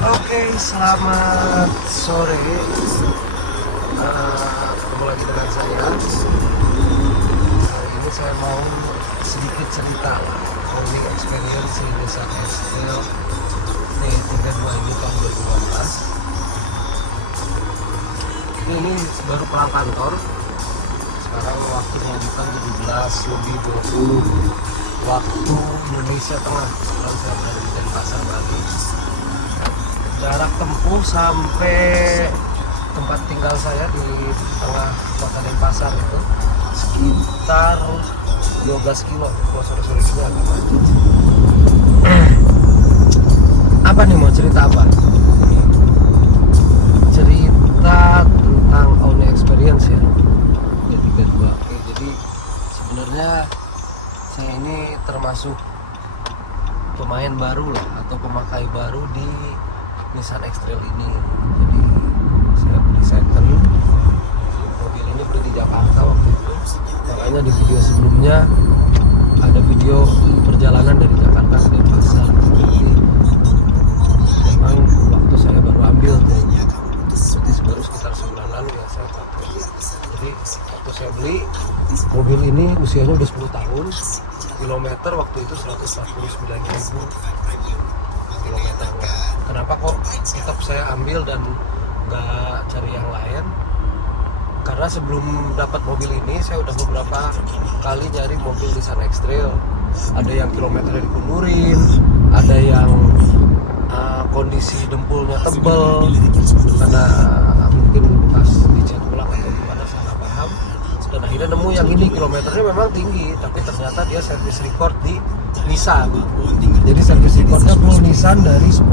Oke, selamat sore. Ketemu lagi dengan saya. Hari ini saya mau sedikit cerita owning experience di Desa Estel T32 ini tahun 2018. Ini baru pulang kantor. Sekarang waktunya bukan 17:20 waktu Indonesia Tengah. Sekarang saya berada di Denpasar, Bali. Jarak tempuh sampai tempat tinggal saya di tengah kota Denpasar itu sekitar 12 kilo. Kalau sore-sore ini agak macet. Apa nih, mau cerita apa? Cerita tentang owning experience ya. D32. Oke, jadi sebenarnya saya ini termasuk pemain baru lah, atau pemakai baru di Nissan X-Trail ini. Jadi saya beli second, mobil ini beli di Jakarta waktu itu. Makanya di video sebelumnya ada video perjalanan dari Jakarta ke Denpasar. Jadi memang waktu saya baru ambil tuh, jadi baru sekitar 9 ya saya pakai. Jadi waktu saya beli mobil ini usianya udah 10 tahun, kilometer waktu itu 149.000 kilometernya. Kenapa kok tetap saya ambil dan nggak cari yang lain? Karena sebelum dapat mobil ini saya udah beberapa kali nyari mobil Nissan X-Trail. Ada yang kilometernya dikundurin, ada yang kondisi dempulnya tebel karena mungkin pas dicat ulang atau gimana, saya nggak paham. Dan akhirnya nemu yang ini, kilometernya memang tinggi, tapi ternyata dia service record di Nissan. Jadi service recordnya full Nissan dari 10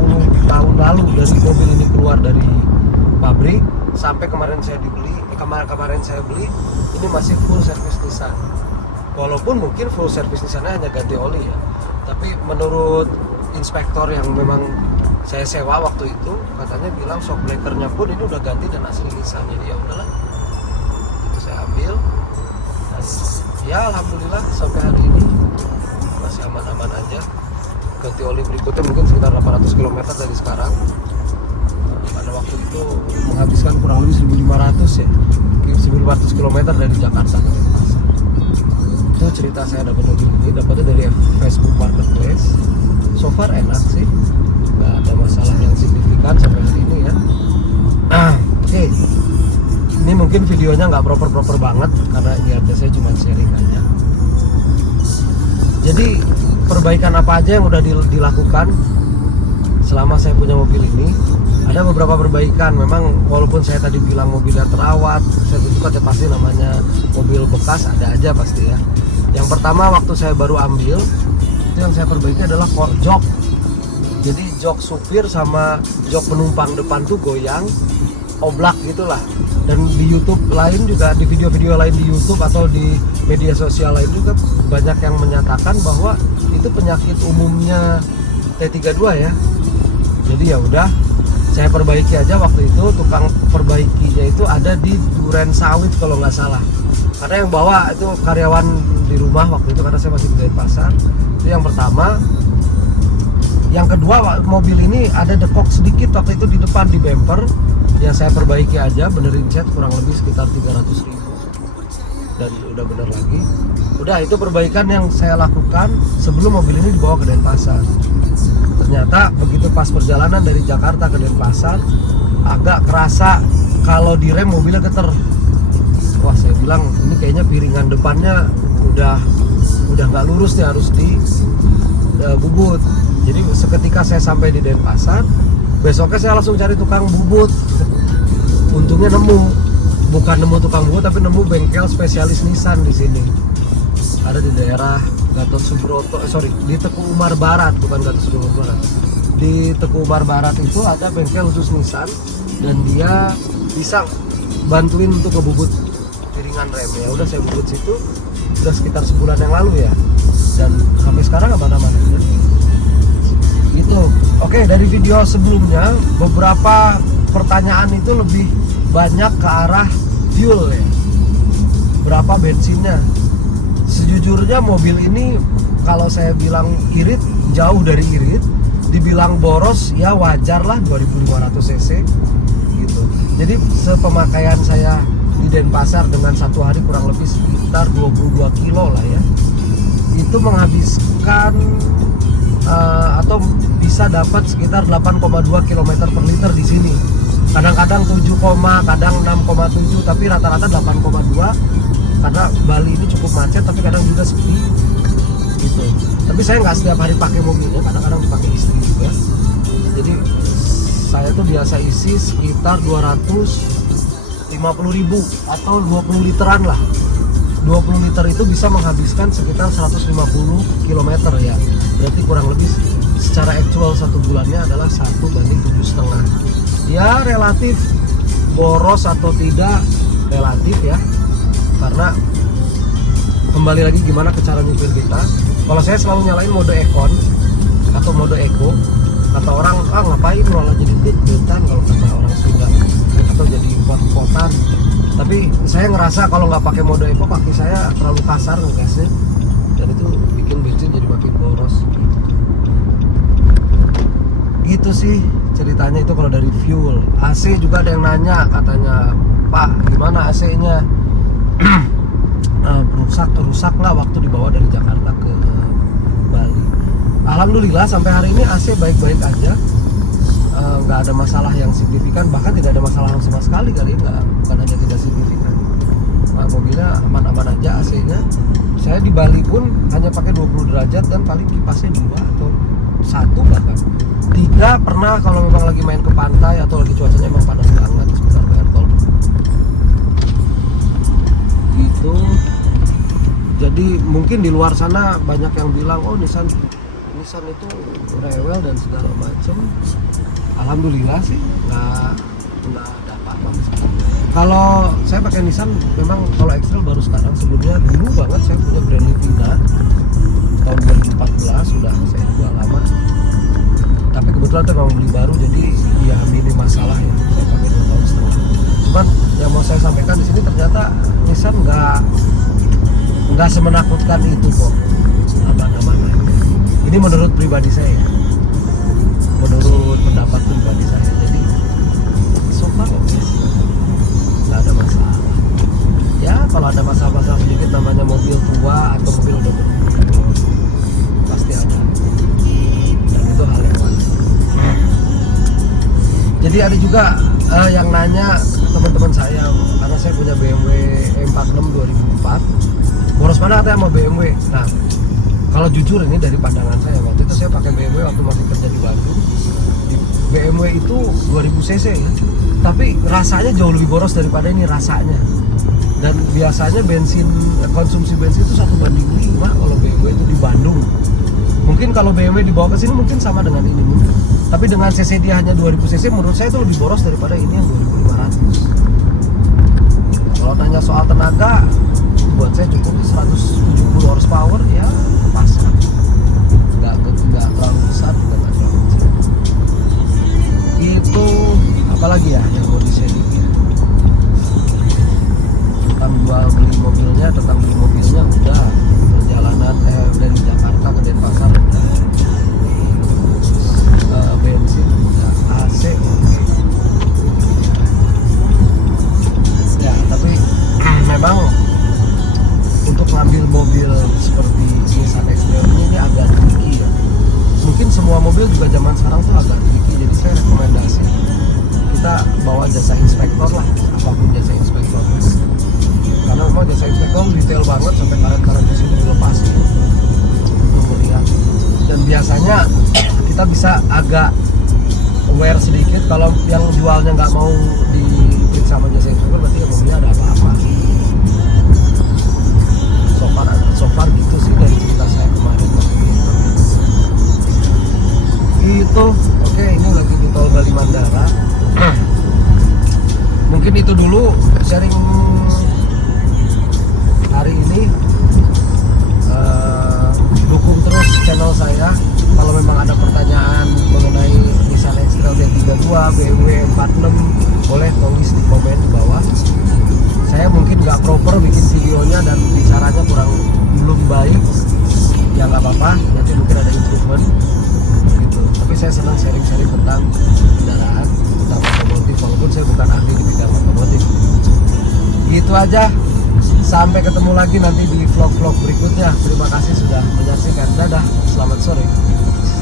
tahun lalu, dari mobil ini keluar dari pabrik sampai kemarin saya beli ini masih full service Nissan. Walaupun mungkin full service Nissannya hanya ganti oli ya, tapi menurut inspektor yang memang saya sewa waktu itu, katanya bilang shock breakernya pun ini udah ganti dan asli Nissan. Jadi ya udahlah, itu saya ambil dan ya alhamdulillah sampai hari ini masih aman-aman aja. Ganti oli berikutnya mungkin sekitar 800 km dari sekarang. Pada waktu itu menghabiskan kurang lebih 1.500 ya, 1.500 km dari Jakarta ke Denpasar. Itu cerita saya dapat mobil ini, dapatnya dari Facebook Marketplace. So far enak sih, nggak ada masalah yang signifikan sampai hari ini ya. Oke. Ini mungkin videonya nggak proper banget karena niatnya saya cuma sharing aja. Jadi perbaikan apa aja yang udah dilakukan selama saya punya mobil ini? Ada beberapa perbaikan. Memang walaupun saya tadi bilang mobilnya terawat, saya tunjukkan ya pasti namanya mobil bekas ada aja pasti ya. Yang pertama waktu saya baru ambil, itu yang saya perbaiki adalah core jok. Jadi jok supir sama jok penumpang depan tuh goyang, oblak gitulah. Dan di YouTube lain juga, di video-video lain di YouTube atau di media sosial lain juga banyak yang menyatakan bahwa itu penyakit umumnya T32 ya. Jadi ya udah, saya perbaiki aja waktu itu. Tukang perbaikinya itu ada di Duren Sawit kalau nggak salah. Karena yang bawa itu karyawan di rumah waktu itu, karena saya masih di Denpasar. Itu yang pertama. Yang kedua, mobil ini ada dekok sedikit waktu itu di depan di bumper. Ya saya perbaiki aja, benerin cat kurang lebih sekitar 300.000 dan udah bener lagi. Udah, itu perbaikan yang saya lakukan sebelum mobil ini dibawa ke Denpasar. Ternyata begitu pas perjalanan dari Jakarta ke Denpasar, agak kerasa kalau direm mobilnya geter. Wah, saya bilang ini kayaknya piringan depannya udah nggak lurus nih, harus dibubut. Jadi seketika saya sampai di Denpasar, besoknya saya langsung cari tukang bubut. Untungnya bukan nemu tukang bubut, tapi nemu bengkel spesialis Nissan di sini. Ada di daerah Gatot Subroto, di Teku Umar Barat, bukan Gatot Subroto Barat. Di Teku Umar Barat itu ada bengkel khusus Nissan dan dia bisa bantuin untuk ngebubut piringan rem. Ya udah, saya bubut situ, udah sekitar sebulan yang lalu ya. Dan sampai sekarang aman-aman aja. Gitu. Oke, dari video sebelumnya beberapa pertanyaan itu lebih banyak ke arah fuel ya. Berapa bensinnya? Sejujurnya mobil ini kalau saya bilang irit, jauh dari irit. dibilang boros ya wajar lah, 2500 cc gitu. Jadi sepemakaian saya di Denpasar dengan satu hari kurang lebih sekitar 22 kilo lah ya, itu menghabiskan atau bisa dapat sekitar 8,2 km per liter di sini. Kadang-kadang 7, kadang 6,7, tapi rata-rata 8,2 karena Bali ini cukup macet, tapi kadang juga sepi gitu. Tapi saya nggak setiap hari pakai mobilnya, kadang-kadang dipakai istri juga. Jadi saya tuh biasa isi sekitar 250.000 atau 20 literan lah. 20 liter itu bisa menghabiskan sekitar 150 km ya. Berarti kurang lebih secara aktual satu bulannya adalah 1:7,5. Ya relatif boros atau tidak relatif ya, karena kembali lagi gimana ke cara nyupir kita. Kalau saya selalu nyalain mode ekon atau mode eco. Kata orang, ngapain malah jadi bet-betan kalau kata orang Sunda, atau jadi pot-potan. Tapi saya ngerasa kalau nggak pakai mode eco, kaki saya terlalu kasar ngegasnya, dan itu bikin bensin jadi makin boros. Gitu sih ceritanya itu kalau dari fuel. AC juga ada yang nanya, katanya, Pak gimana AC-nya? rusak lah waktu dibawa dari Jakarta ke Bali. Alhamdulillah sampai hari ini AC baik-baik aja, nggak ada masalah yang signifikan, bahkan tidak ada masalah sama sekali kali, bukan hanya tidak signifikan. Mobilnya aman-aman aja AC-nya. Saya di Bali pun hanya pakai 20 derajat dan paling kipasnya 2 atau 1 bahkan 3 pernah kalau memang lagi main ke pantai atau lagi cuacanya emang panas banget sekitar bayar tol gitu. Jadi mungkin di luar sana banyak yang bilang Nissan itu rewel dan segala macam. Alhamdulillah sih nggak ada apa-apa. Kalau saya pakai Nissan memang kalau X-Trail baru sekarang, sebelumnya dulu banget saya punya Grand Livina tahun 2014, sudah saya jual lama. Tapi kebetulan itu memang beli baru, jadi ya minim masalah ya, saya pakai 2 tahun setengah. Cuman yang mau saya sampaikan di sini ternyata Nissan nggak semenakutkan itu kok, aman-aman aja. Ini menurut pribadi saya, menurut pendapat pribadi saya. Jadi so far oke, nggak ada masalah. Ya kalau ada masalah-masalah sedikit, namanya mobil tua atau mobil udah berumur, pasti ada. Dan itu hal yang wajar. Jadi ada juga yang nanya teman-teman saya, karena saya punya BMW E46 2004, boros mana katanya sama BMW. Nah, kalau jujur ini dari pandangan saya, waktu itu saya pakai BMW waktu masih kerja di Bandung. BMW itu 2000 cc ya, tapi rasanya jauh lebih boros daripada ini rasanya. Dan biasanya konsumsi bensin itu 1:5 kalau BMW itu di Bandung. Mungkin kalau BMW dibawa ke sini mungkin sama dengan ini, tapi dengan cc dia hanya 2000 cc, menurut saya itu lebih boros daripada ini yang 2500. Kalau tanya soal tenaga, buat saya cukup 170 horsepower ya pas, nggak terlalu besar, nggak terlalu kecil. Itu apalagi ya yang mau di-sharing tentang tentang beli mobilnya udah. Perjalanan dari Jakarta ke Denpasar udah, bensin udah, AC ya. Tapi memang untuk ngambil mobil seperti Nissan X-Trail ini agak tricky ya. Mungkin semua mobil juga zaman sekarang tuh agak tricky, jadi saya rekomendasi kita bawa jasa inspektor lah, apapun jasa inspektor, karena memang jasa inspektor detail banget sampai karet-karet di sini dilepas untuk melihat. Dan biasanya kita bisa agak aware sedikit kalau yang jualnya nggak mau diperiksa sama jasa inspektor, berarti ya mobilnya ada apa-apa. So far gitu sih dari cerita saya kemarin. Itu oke, ini lagi di tol Bali Mandara. Mungkin itu dulu sharing hari ini. Dukung terus channel saya. Kalau memang ada pertanyaan mengenai Nissan X-Trail D32, BMW 46, boleh tulis di komen di bawah. Saya mungkin nggak proper bikin videonya dan bicaranya belum baik, ya nggak apa-apa, nanti mungkin ada improvement gitu. Tapi saya senang sharing-sharing tentang kendaraan, tentang otomotif, walaupun saya bukan ahli di bidang otomotif. Gitu aja, sampai ketemu lagi nanti di vlog-vlog berikutnya. Terima kasih sudah menyaksikan. Dadah, selamat sore.